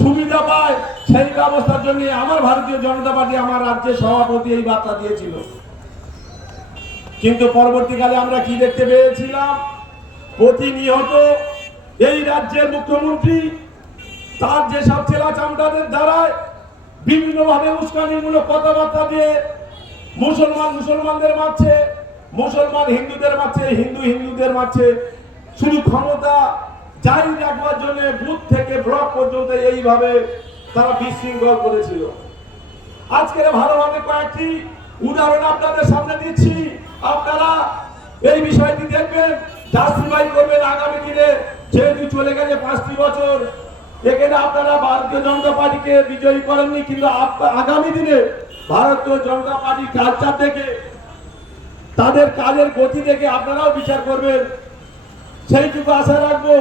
সুবিধা পায় সেই ব্যবস্থার জন্য আমার ভারতীয় জনতা পার্টি আমার রাজ্যের সভাপতি এই বার্তা দিয়েছিল। কিন্তু পরবর্তীকালে আমরা কি দেখতে পেয়েছিলাম, প্রতিনিয়ত এই রাজ্যের মুখ্যমন্ত্রী তার যেসব চেলা চামড়াদের দ্বারায় বিভিন্নভাবে উস্কানিমূলক কথাবার্তা দিয়ে মুসলমানদের মারছে, মুসলমান হিন্দুদের মারছে, হিন্দু হিন্দুদের মারছে, শুধু ক্ষমতা জারি রাখবার জন্য বুথ থেকে ব্লক পর্যন্ত এইভাবে তারা বিশৃঙ্খল করেছিল। আজকের ভালোভাবে কয়েকটি উদাহরণ আপনাদের সামনে দিচ্ছি, আপনারা এই বিষয়টি দেখবেন, জাস্টিফাই করবেন আগামী দিনে। যেহেতু চলে গেছে 5টি বছর, এখানে আপনারা ভারতীয় জনতা পার্টিকে বিজয়ী করেননি, কিন্তু আগামী দিনে ভারতীয় জনতা পার্টির কালচার দেখে, তাদের কাজের গতি দেখে আপনারাও বিচার করবেন, সেইটুকু আশা রাখবো।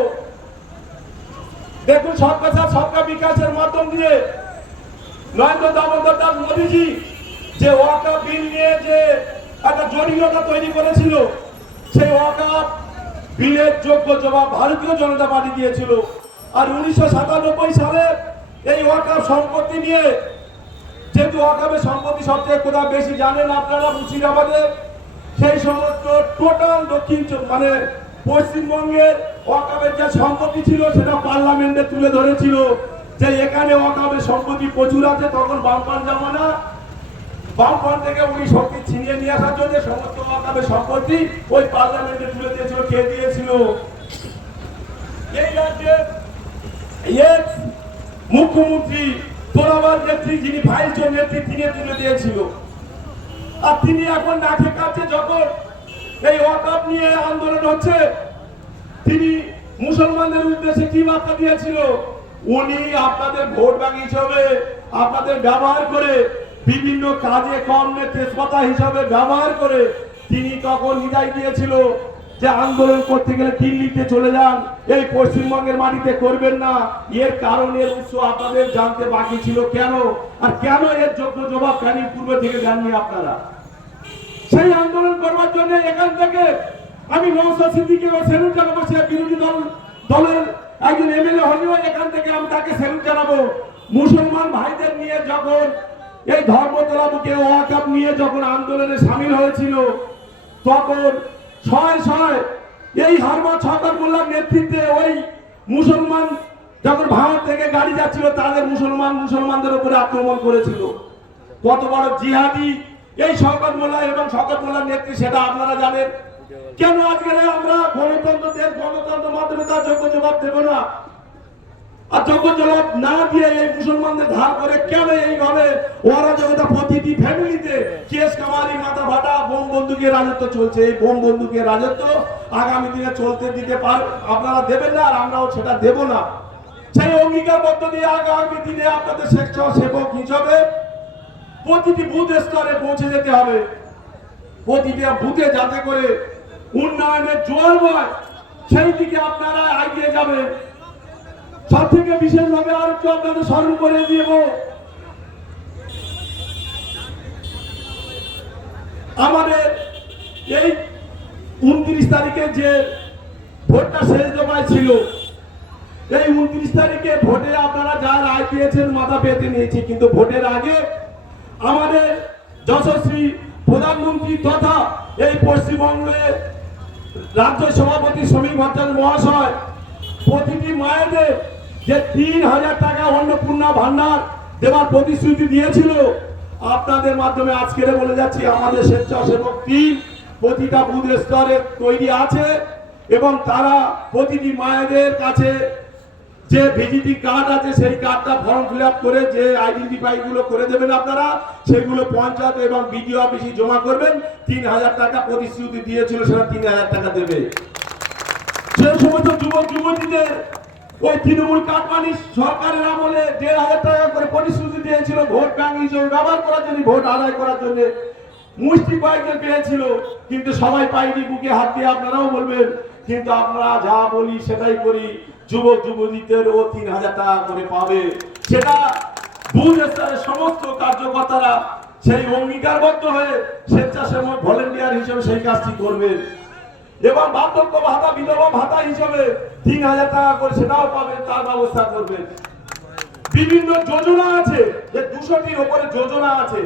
দেখুন, সবকা সাথ সবকা বিকাশের মাধ্যম দিয়ে নরেন্দ্র দামোদর দাস মোদীজি যে ওয়াকফ বিল নিয়ে যে একটা জটিলতা তৈরি করেছিল, সেই ওয়াকফ বিলের যোগ্য জবাব ভারতীয় জনতা পার্টি দিয়েছিল। আর 1997 সালে এই ওয়াকফ সম্পত্তি নিয়ে, যেহেতু ওয়াকফের সম্পত্তি সবচেয়ে কোথাও বেশি জানেন আপনারা, মুর্শিদাবাদের, সেই সমস্ত টোটাল দক্ষিণ মানে পশ্চিমবঙ্গের ওয়াকফের যে সম্পত্তি ছিল সেটা পার্লামেন্টে তুলে ধরেছিল যে এখানে ওয়াকফের সম্পত্তি প্রচুর আছে। তখন বামপান জামানা, বামপান থেকে উনি শক্তি ছিনিয়ে নিয়ে আসার জন্য সমস্ত ওয়াকফের সম্পত্তি ওই পার্লামেন্টে তুলে দিয়েছিল। কে দিয়েছিল? এই রাজ্যের মুখ্যমন্ত্রী তোলাবার নেত্রী, যিনি ভাইস নেত্রী, তিনি তুলে দিয়েছিল। আর তিনি এখন নাকে কাছে যখন এই ওয়াকফ নিয়ে আন্দোলন হচ্ছে, তিনি মুসলমানদের উদ্দেশ্যে কি বার্তা দিয়েছিল? উনি আপনাদের ভোট ব্যাংক হিসাবে আপনাদের ব্যবহার করে, বিভিন্ন কাজে কর্মে তেজপাতা হিসাবে ব্যবহার করে তিনি তখন নিদায় দিয়েছিল যে আন্দোলন করতে গেলে দিল্লিতে চলে যান, এই পশ্চিমবঙ্গের মাটিতে করবেন না। এর কারণের উৎস আপনাদের জানতে বাকি ছিল। কেন? আর কেন এর যোগ্য জবাব কেন পূর্বে থেকে জাননি আপনারা? সেই আন্দোলন করবার জন্য এখান থেকে আমি নওশাদ সিদ্দিকীকে স্যালুট জানাবো। সে বিরোধী দলের একজন এমএলএ হলেও এখান থেকে আমি তাকে স্যালুট জানাবো। মুসলমান ভাইদের নিয়ে যখন এই ধর্মতলামুখে ওয়াকফ নিয়ে যখন আন্দোলনে সামিল হয়েছিল, তখন শয়ে শয়ে এই হারমা ছকার মোল্লার নেতৃত্বে ওই মুসলমান যখন ভারত থেকে গাড়ি যাচ্ছিল, তাদের মুসলমানদের উপরে আক্রমণ করেছিল। কত বড় জিহাদি এই শওকত মোল্লা এবং শওকত মোল্লার নেত্রী, সেটা আপনারা জানেন। কেন আজকে আমরা গণতন্ত্র দেশ, গণতন্ত্রের মাধ্যমে তার যোগ্য জবাব দেব না? আর যোগ্য জবাব না দিয়ে এই মুসলমানদের ধার করে কেন এইভাবে অরাজকতা প্রতিটি ফ্যামিলিতে কেস কামারি, মাথা ফাটা, বোম বন্দুকের রাজত্ব চলছে? এই বোম বন্দুকের রাজত্ব আগামী দিনে চলতে দিতে আপনারা দেবেন না, আর আমরাও সেটা দেব না। সেই অঙ্গীকারবদ্ধ দিয়ে আগামী দিনে আপনাদের স্বেচ্ছাসেবক হিসাবে প্রতিটি বুথ স্তরে পৌঁছে যেতে হবে। প্রতিটা বুথে যাতে করে উন্নয়নের জোয়ার বয়, সেই দিকে আপনারা এগিয়ে যাবেন। সব থেকে বিশেষভাবে আর একটু আপনাদের স্মরণ করে দিব, আমাদের এই 29 তারিখে যে ভোটটা শেষ দফায় ছিল, এই 29 তারিখে ভোটে আপনারা যা রায় পেয়েছেন মাথা পেতে নিয়েছি। কিন্তু ভোটের আগে আমাদের যশস্বী প্রধানমন্ত্রী তথা এই পশ্চিমবঙ্গের রাজ্য সভাপতি শ্রমিক ভট্টাচার্য মহাশয় প্রতিটি মায়েদের যে 3000 টাকা অন্নপূর্ণা ভান্ডার দেওয়ার প্রতিশ্রুতি দিয়েছিল, আপনাদের মাধ্যমে আজকের বলে যাচ্ছি, আমাদের স্বেচ্ছাসেবক টিম প্রতিটা বুথ স্তরে তৈরি আছে এবং তারা প্রতিটি মায়েদের কাছে যে ভিজিটিং কার্ড আছে সেই কার্ডটা ফর্ম ফিল আপ করে যে আইডেন্টিফাই গুলো করে দেবেন আপনারা, সেগুলো পঞ্চায়েত এবং বিডিও অফিসে জমা করবেন। 3000 টাকা প্রতিশ্রুতি দিয়েছিল, সেটা 3000 টাকা দেবে। যে সমস্ত যুবক যুবতীদের ওই তৃণমূল কাটমানি সরকারের আমলে 1500 টাকা করে প্রতিশ্রুতি দিয়েছিল ভোট ব্যাংক হিসেবে ব্যবহার করার জন্য, ভোট আদায় করার জন্য, মুষ্টি কয়েকজন পেয়েছিল, কিন্তু সবাই পাইনি। বুকে হাত দিয়ে আপনারাও বলবেন, কিন্তু আমরা যা বলি সেটাই করি। যুবক যুবতীদের ও 3000 টাকা করে পাবে, সেটা বুথ স্তরের সমস্ত কার্যকর্তারা সেই অঙ্গীকারবদ্ধ হয়ে স্বেচ্ছাসেবক ভলেন্টিয়ার হিসেবে সেই কাজটি করবেন। এবং বার্ধক্য ভাতা, বিধবা ভাতা হিসেবে 3000 টাকা করে সেটাও পাবেন, তার ব্যবস্থা করবেন। বিভিন্ন যোজনা আছে, যে 200টির উপরে যোজনা আছে,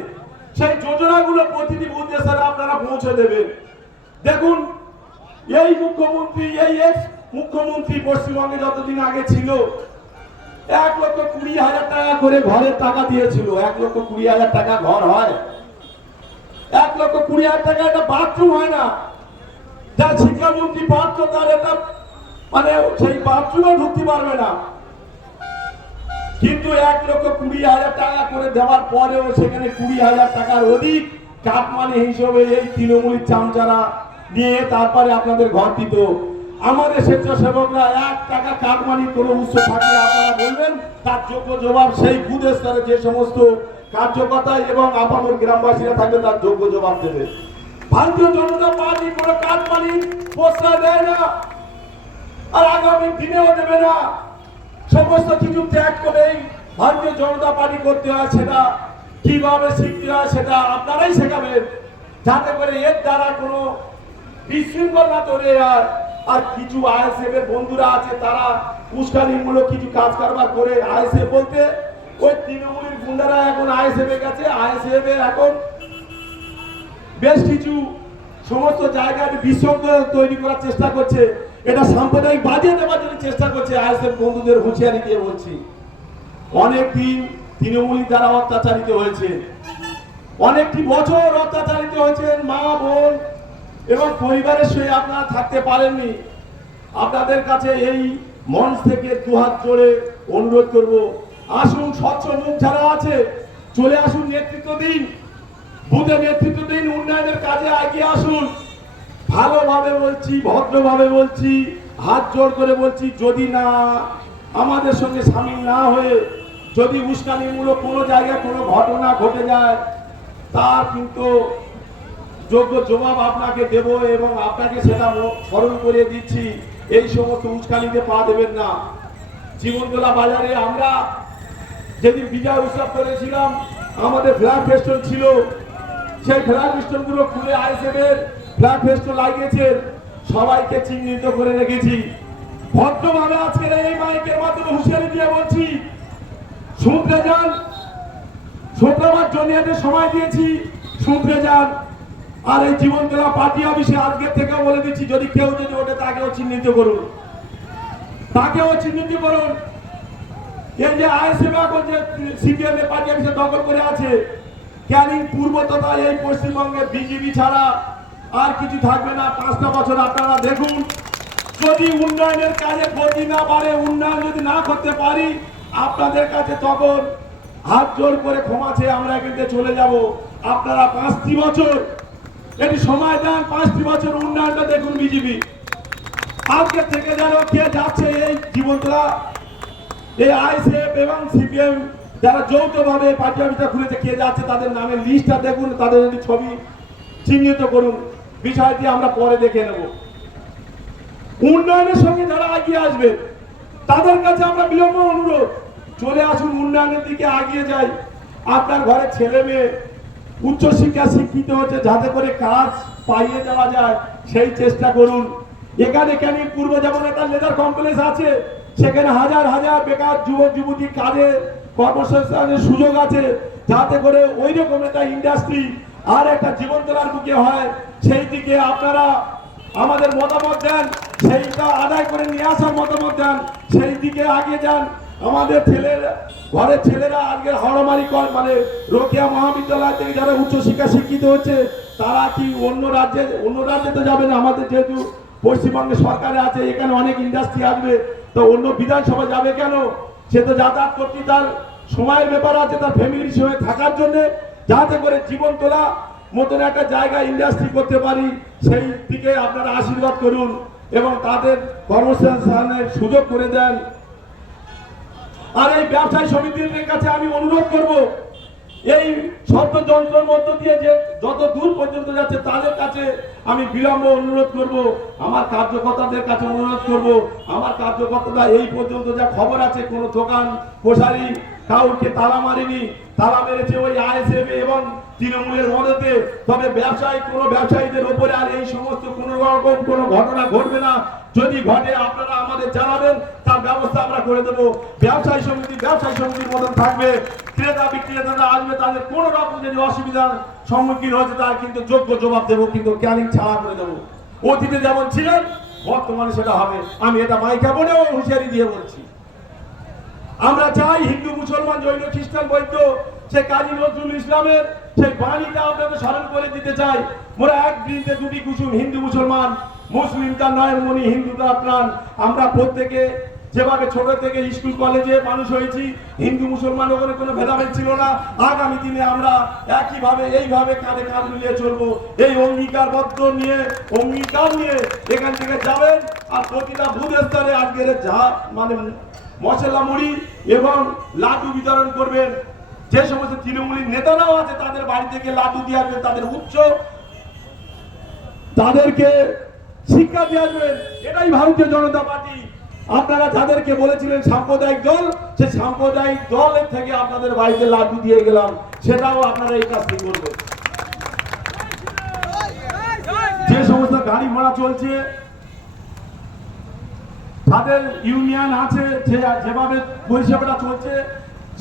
সেই যোজনাগুলো প্রতিটি বুথে স্যার আপনারা পৌঁছে দেবেন। দেখুন, এই মুখ্যমন্ত্রী, এই এক্স মুখ্যমন্ত্রী পশ্চিমবঙ্গে যতদিন আগে ছিল 1,20,000 টাকা করে ঘরের টাকা দিয়েছিল। 1,20,000 টাকা ঘর হয়? 1,20,000 টাকা একটা বাথরুম হয় না। যার শিক্ষামন্ত্রী পাত্র তার এটা মানে সেই বাথরুমে ঢুকতে পারবে না। কিন্তু 1,20,000 টাকা করে দেওয়ার পরেও সেখানে 20,000 টাকার অধিক কাটমানি হিসেবে এই তৃণমূলের চামচারা নিয়ে তারপরে আপনাদের ঘর দিত। আমাদের স্বেচ্ছাসেবকরা 1 টাকা কাটমানির কোনো উৎস থাকলে আপনারা বলবেন, তার যোগ্য জবাব সেই বুথ স্তরে যে সমস্ত কার্যকর্তা এবং আপামর গ্রামবাসীরা থাকবে তার যোগ্য জবাব দেবে। ভারতীয় জনতা পার্টি কোনো কাটমানি প্রশ্রয় দেয় না, আর আগামী দিনেও দেবে না। সমস্ত কিছু ত্যাগ করেই ভারতীয় জনতা পার্টি করতে হয়। সেটা কিভাবে শিখতে হয় সেটা আপনারাই শেখাবেন, যাতে করে এর দ্বারা কোনো বিশৃঙ্খল না তৈরি হয়। আর কিছু আইএসএফ এর বন্ধুরা আছে, তারা উস্কানিমূলক কিছু কাজ কারবার করে, আইএসএফ বলতে ওই তৃণমূলের গুন্ডারা এখন আইএসএফ এর কাছে, আইএসএফ এর এখন বেশ কিছু সমস্ত জায়গায় বিশৃঙ্খলা তৈরি করার চেষ্টা করছে। এটা সাম্প্রদায়িক বাজিয়ে দেওয়ার জন্য চেষ্টা করছে। আইএসএফ বন্ধুদের হুঁশিয়ারি দিয়ে বলছি, অনেকদিন তৃণমূলী দ্বারা অত্যাচারিত হয়েছে, অনেকটি বছর অত্যাচারিত হয়েছেন, মা বোন এবং পরিবারের সঙ্গে আপনারা থাকতে পারেননি। আপনাদের কাছে এই মঞ্চ থেকে দুহাত জোড়ে অনুরোধ করব, আসুন, স্বচ্ছ মুখ যারা আছে চলে আসুন, নেতৃত্ব দিন, বুথে নেতৃত্ব দিন, উন্নয়নের কাজে এগিয়ে আসুন। ভালোভাবে বলছি, ভদ্রভাবে বলছি, হাত জোড় করে বলছি, যদি না আমাদের সঙ্গে সামিল না হয়ে যদি উস্কানিমূলক কোনো জায়গায় কোনো ঘটনা ঘটে যায়, তার কিন্তু যোগ্য জবাব আপনাকে দেব এবং আপনাকে সেটা স্মরণ করে দিচ্ছি। এই সমস্ত উস্কানিতে পা দেবেন না। জীবনতলা বাজারে আমরা যেদিন বিজয় উৎসব করেছিলাম, আমাদের ফ্ল্যাগ ফেস্টন ছিল, সেই ফ্ল্যাগ ফেস্টন গুলো খুলে আইএসএফ এর ফ্ল্যাগ ফেস্টন লাগিয়েছে, সবাইকে চিহ্নিত করে রেখেছি। ভদ্রভাবে আজকের এই মাইকের মাধ্যমে হুঁশিয়ারি দিয়ে বলছি, শুনতে যান, শুক্রবার জনিয়াতে সময় দিয়েছি, শুনতে যান। আর এই জীবনতলা পার্টি অফিসে আজকের থেকে বলে দিচ্ছি, যদি কেউ যদি ওঠে তাকেও চিহ্নিত করুন, তাকেও চিহ্নিত করুন। এই যে আইএসএফ এখন যে সিপিএম এর পার্টি অফিসে দখল করে আছে, ক্যানিং পূর্ব তথা এই পশ্চিমবঙ্গে বিজেপি ছাড়া আর কিছু থাকবে না 5টা বছর। আপনারা দেখুন, যদি উন্নয়নের কাজে গতি না বাড়ে, উন্নয়ন যদি না করতে পারি, আপনাদের কাছে তখন হাত জোর করে ক্ষমা চেয়ে আমরা এখান থেকে চলে যাব। আপনারা 5টি বছর এটি সময় দেন, 5টি বছর উন্নয়নটা দেখুন। বিজেপি আজকে থেকে যেন কে যাচ্ছে এই জীবনতলা, এই আইএসএফ এবং সিপিএম যারা যৌথভাবে পার্টি অফিসটা খুলেছে, কে যাচ্ছে তাদের নামের লিস্টটা দেখুন, তাদের ছবি চিহ্নিত করুন। বিষয়টি আমরা পরে দেখে নেব। উন্নয়নের সঙ্গে যারা এগিয়ে আসবে তাদের কাছে আমরা বিলম্ব অনুরোধ, চলে আসুন, উন্নয়নের দিকে এগিয়ে যাই। আপনার ঘরে ছেলে মেয়ে উচ্চশিক্ষা শিক্ষিত হচ্ছে, যাতে করে কাজ পাইয়ে দেওয়া যায় সেই চেষ্টা করুন। এখানে ক্যানিং পূর্ব যেমন একটা লেদার কমপ্লেক্স আছে, সেখানে হাজার হাজার বেকার যুবক যুবতী কাজে কর্মসংস্থানের সুযোগ আছে, যাতে করে ওই রকম একটা ইন্ডাস্ট্রি আর একটা জীবনতলার বুকে হয়। সেই দিকে আপনারা আমাদের মতামত দেন, সেইটা আদায় করে নিয়ে আসার মতামত দেন, সেই দিকে আগে যান। আমাদের ঘরের ছেলেরা আজকে হাওড়ামারি মানে রোকেয়া মহাবিদ্যালয় থেকে যারা উচ্চশিক্ষা শিক্ষিত হচ্ছে, তারা কি অন্য রাজ্যে তো যাবে না। আমাদের যেহেতু পশ্চিমবঙ্গে সরকারে আছে, এখানে অনেক ইন্ডাস্ট্রি আসবে, তো অন্য বিধানসভা যাবে কেন? সে তো যাতায়াত করতে তার সময়ের ব্যাপার আছে, তার ফ্যামিলির সঙ্গে থাকার জন্য, যাতে করে জীবনতলা মতন একটা জায়গা ইন্ডাস্ট্রি করতে পারি, সেই দিকে আপনারা আশীর্বাদ করুন এবং তাদের কর্মসংস্থানের সুযোগ করে দেন। আর এই ব্যবসায়ী সমিতির কাছে আমি অনুরোধ করব, এই ষড়যন্ত্রের মধ্য দিয়ে যে যত দূর পর্যন্ত যাচ্ছে তাদের কাছে আমি বিলম্ব অনুরোধ করব, আমার কার্যকর্তাদের কাছে অনুরোধ করব। আমার কার্যকর্তারা এই পর্যন্ত যা খবর আছে, কোনো দোকান পোশারি কাউকে তালা মারেনি, তালা মেরেছে ওই আইএসএফ এবং তৃণমূলের মদতে। তবে কোনো ব্যবসায়ীদের ওপরে আর এই সমস্ত কোনো রকম কোনো ঘটনা ঘটবে না। যদি ঘটে আপনারা আমাদের জানাবেন, তার তার ব্যবস্থা আমরা করে দেবো। ব্যবসায়ী সমিতির মতন থাকবে, ক্রেতা বিক্রেতারা আসবে, তাদের কোন রকম যদি অসুবিধার সম্মুখীন হয়েছে তার কিন্তু যোগ্য জবাব দেবো, কিন্তু ক্যানিং ছাড়া করে দেবো। অতীতে যেমন ছিলেন বর্তমানে সেটা হবে। আমি এটা মাইকা বলেও হুঁশিয়ারি দিয়ে বলছি। আমরা চাই হিন্দু মুসলমান জৈন খ্রিস্টান বৌদ্ধ সে কাজী নজরুল ইসলামের সেই বাণীটা আপনাদের স্মরণ করে দিতে চাই। মোরা এক বৃন্তে দুটি কুসুম, হিন্দু মুসলমান, মুসলিম তার নয়নমণি, হিন্দু তার প্রাণ। আমরা প্রত্যেকে যেভাবে ছোট থেকে স্কুল কলেজে মানুষ হয়েছি, হিন্দু মুসলমান ওখানে কোনো ভেদাভেদ ছিল না। আগামী দিনে আমরা একইভাবে এইভাবে কাঁধে কাঁধ মিলিয়ে চলবো। এই অঙ্গীকারবদ্ধ নিয়ে অঙ্গীকার নিয়ে এখান থেকে যাবেন। আর প্রতিটা বুথ স্তরে আজকের যা মানে মশলা মুড়ি এবং লাড্ডু বিতরণ করবেন। যে সমস্ত তৃণমূলী নেতারাও আছে তাদের বাড়ি থেকে লাড্ডু দিয়ে আসবেন, তাদের উচ্চ তাদেরকে শিক্ষা দিয়ে আসবেন। এটাই ভারতীয় জনতা পার্টি। আপনারা যাদেরকে বলেছিলেন সাম্প্রদায়িক দল, সেই সাম্প্রদায়িক দলের থেকে আপনাদের বাড়িতে লাড্ডু দিয়ে গেলাম, সেটাও আপনারা এই কাজটি করবেন। যে সমস্ত গাড়ি ঘোড়া চলছে, তাদের ইউনিয়ন আছে, যেভাবে পরিষেবাটা চলছে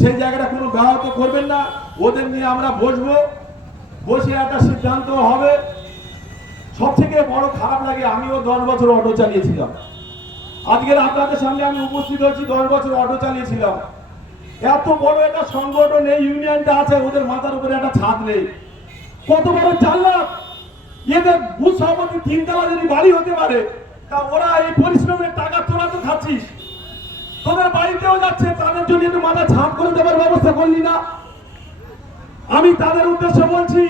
সেই জায়গাটা কোনো ব্যাহত করবেন না। ওদের নিয়ে আমরা বসবো, বসে একটা সিদ্ধান্ত হবে। সব থেকে বড় খারাপ লাগে, আমিও 10 বছর অটো চালিয়েছিলাম। আজকের আপনাদের সামনে আমি উপস্থিত হচ্ছি, 10 বছর অটো চালিয়েছিলাম। এত বড় একটা সংগঠন এই ইউনিয়নটা আছে, ওদের মাথার উপরে একটা ছাদ নেই। কত বড় চাল্লাক এদের! বুথ সভাপতি 3 তলা যদি বাড়ি হতে পারে, তা ওরা এই পরিশ্রমের টাকা তোরা তো খাচ্ছিস, তোদের বাড়িতেও যাচ্ছে, তাদের জন্য একটু মাথা ছাদ করে দেওয়ার ব্যবস্থা করলি না। আমি তাদের উদ্দেশ্যে বলছি,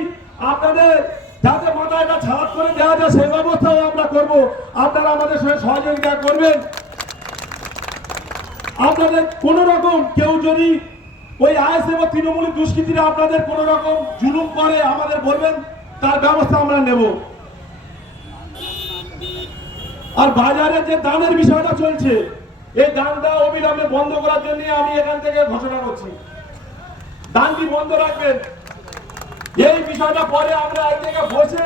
আপনাদের যাতে মাথা এটা ছাদ করে দেওয়া যায় সেই ব্যবস্থাও আমরা করব। আপনারা আমাদের সঙ্গে সহযোগিতা করবেন। আপনাদের কোন রকম কেউ যদি ওই আইএসএফ বা তৃণমূলী দুষ্কৃতীরা আপনাদের কোন রকম জুলুম করে আমাদের বলবেন, তার ব্যবস্থা আমরা নেব। আর বাজারে যে দানের বিষয়টা চলছে, এই দানটা অবিলম্বে বন্ধ করার জন্য আমি এখান থেকে ঘোষণা করছি, দানটি বন্ধ রাখবেন। এই বিষয়টা পরে আমরা এক জায়গায় বসে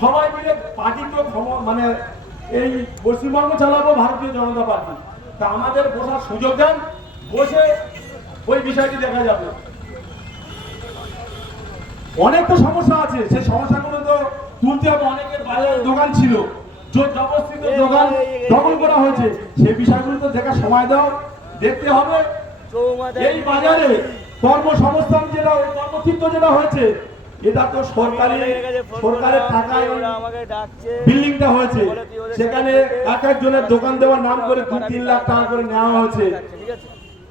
সবাই মিলে, পার্টি তো মানে এই পশ্চিমবঙ্গ চালাবো ভারতীয় জনতা পার্টি, তা আমাদের বসার সুযোগ দেন, বসে ওই বিষয়টি দেখা যাবে। অনেক তো সমস্যা আছে, সেই সমস্যাগুলো তো তুলতে হবে। অনেকের বাজারে দোকান ছিল, জোর জবরদস্তিতে দোকান দখল করা হয়েছে, সেই বিষয়গুলো তো দেখার সময় দাও, দেখতে হবে। এই বাজারে কর্মসংস্থান যেটা, ওই কর্মক্ষেত্র যেটা হয়েছে, এটা তো সরকারের টাকায় বিল্ডিংটা হয়েছে, সেখানে এক একজনের দোকান দেওয়ার নাম করে 2-3 লাখ টাকা করে নেওয়া হয়েছে।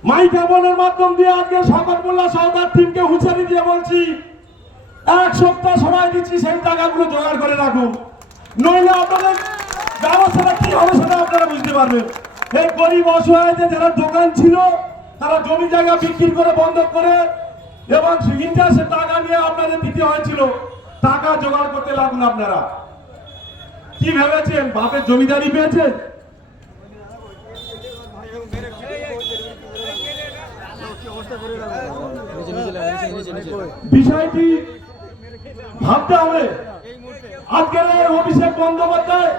মাইক্রোফোনের মাধ্যম দিয়ে আজকে শওকত মোল্লা সরকার টিমকে হুঁশিয়ারি দিয়ে বলছি, 1 সপ্তাহ সময় দিচ্ছি, সেই টাকাগুলো জোগাড় করে রাখুন, নইলে আপনাদের ব্যবস্থাটা কি হবে সেটা আপনারা বুঝতে পারবেন। এই গরিব অসহায়দের যারা দোকান ছিল, তারা জমি জায়গা বিক্রি করে বন্ধক করে এবং ইন্টারেস্টের টাকা নিয়ে আপনাদের দিতে হয়েছিল, টাকা জোগাড় করতে লাগুন। আপনারা কি ভেবেছেন বাপের জমিদারি পেয়েছেন? বিষয়টি ভাবতে হবে। আজকের অভিষেক বন্দ্যোপাধ্যায়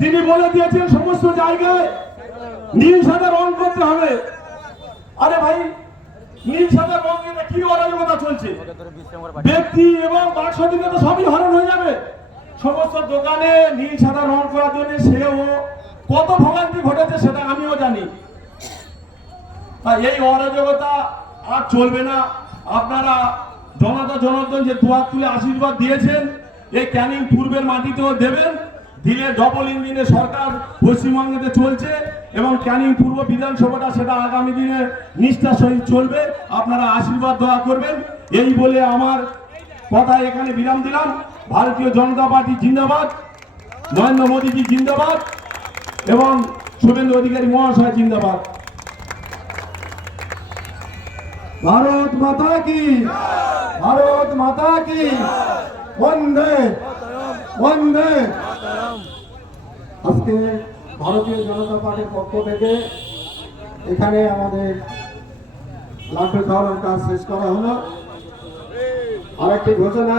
তিনি বলে দিয়েছেন সমস্ত জায়গায় নীল সাদা রং করতে হবে। আরে ভাই, নীল সাদা রঙের কি অরাজকতা চলছে? ব্যক্তি এবং বাক্সদিকে তো সবই হরণ হয়ে যাবে। সমস্ত দোকানে নীল সাদা রং করার জন্য সেও কত ভোগান্তি ঘটেছে সেটা আমিও জানি। এই অরাজকতা আর চলবে না। আপনারা জনার্দন যে দুয়ার তুলে আশীর্বাদ দিয়েছেন, এই ক্যানিং পূর্বের মাটিতেও দেবেন। দিলে ডবল ইঞ্জিনের সরকার পশ্চিমবঙ্গেতে চলছে এবং ক্যানিং পূর্ব বিধানসভাটা সেটা আগামী দিনে নিষ্ঠার সহিত চলবে। আপনারা আশীর্বাদ দোয়া করবেন। এই বলে আমার কথা এখানে বিরাম দিলাম। ভারতীয় জনতা পার্টি জিন্দাবাদ, নরেন্দ্র মোদীজি জিন্দাবাদ এবং শুভেন্দু অধিকারী মহাশয় জিন্দাবাদ। ভারত মাতা কি, ভারত মাতা কি, বন্দে বন্দে। আজকে ভারতীয় জনতা পার্টির পক্ষ থেকে এখানে আমাদের লাড্ডু খাওয়ানোর কাজ শেষ করা হলো। আরেকটি ঘোষণা,